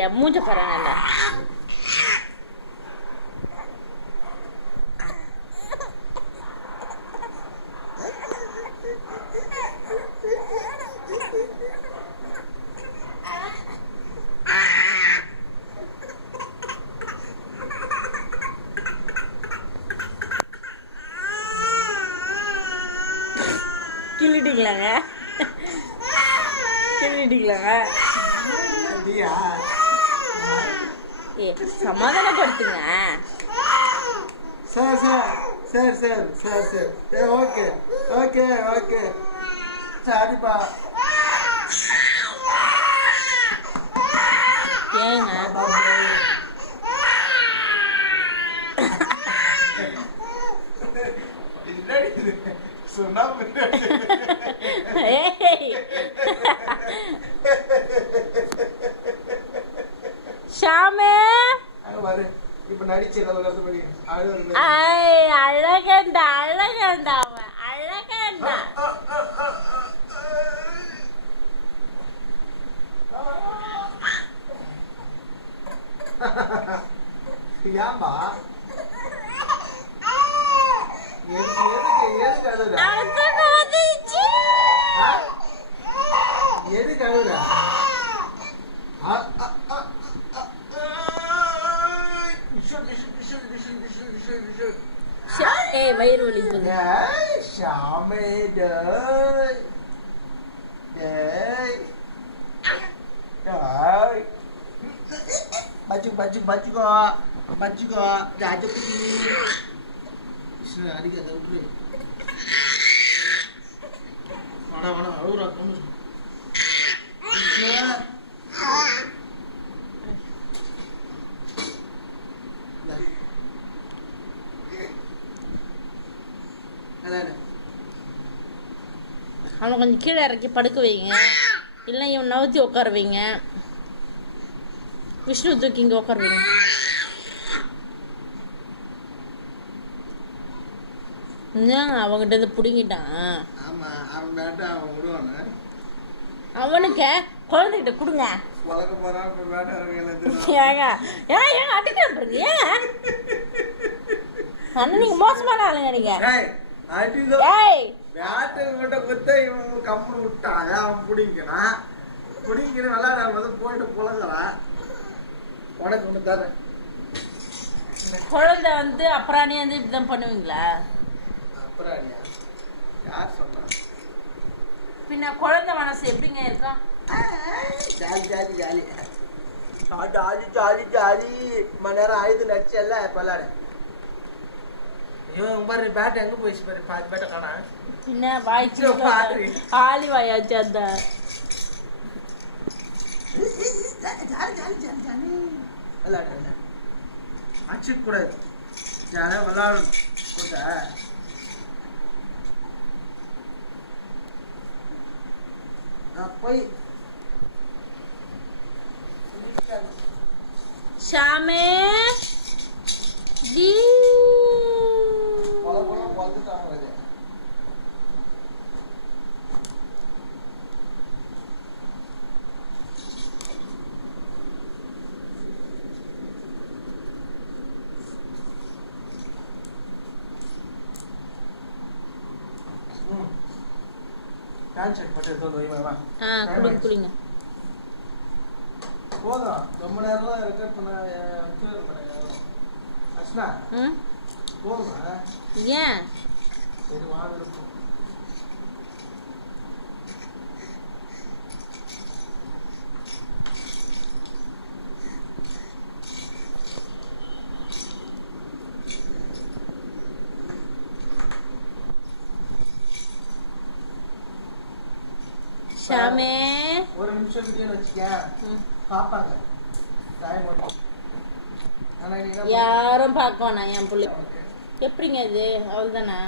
இல்லையா? மூஞ்ச பாருங்க. கிள்ளிட்டீங்களாங்க? சமாதானப்படுத்துங்க. சரி ஓகே ஓகே ஓகே சரிப்பா. ஏங்க சொன்னா ஷாமே இப்ப நடிச்சு அழகண்டா அவன் அழகண்டா. ஏம்பா எதுக்கு அழுகுற? வயிறு வலிக்குது. பச்சுக்கோ ஜாஜ குட்டி அடிக்காத விட்டுரு. வேணா அழுகுறா பொண்ணு. அவனை கொஞ்சம் கீழே இறக்கி படுக்க வைங்க, இல்லை இவன் நவுத்தி உட்கார வைங்க. விஷ்ணு தூக்கி இங்கே உட்கார வைங்க. அவங்கிட்ட இருந்து பிடிங்கிட்டான். அவனுக்கு குழந்தைகிட்ட கொடுங்க. ஏங்க அடிக்கிறேன் பாருங்க. ஏன் அண்ணன் நீங்க மோசமான ஆளுங்க. நீங்க கம்முன்னு விட்டாங்க. அவன் பிடிக்கிறான் விளையாட போயிட்டு புலங்குறான். உனக்கு ஒண்ணு தரேன். குழந்தை வந்து அப்புறானே வந்து இப்படிதான் பண்ணுவீங்களா? அப்புறானியா யார் சொன்னா? பின்ன குழந்தை மனசு எப்படிங்க இருக்கும்? Jolly jolly jolly jolly jolly jolly. மணி நேரம் ஆயுது நடிச்சல்ல விளையாட. ஐயோ பாரு பேட் எங்க போயிடுச்சு பாரு. பாதி பேட்டை காணா. பின்ன வாய்ச்சி ஆலி வாயாச்சு. அந்த விளையாடுறேன் அடிச்சு கூடாது. ஜாலியாக விளையாடணும். போய் ஷாமே டி குளிங்க. போதும் ரொம்ப நேரம் ரெக்கார்ட் பண்ண அஸ்னா போதுமா? ஏன் சரி வாங்க. ஷாமே ஒரு நிமிஷம் வீடியோ வச்சுக்க பாப்பாங்க. யாரும் பார்க்க வேணாம். என் பிள்ளை எப்படிங்க இது? அவ்வளோதானே.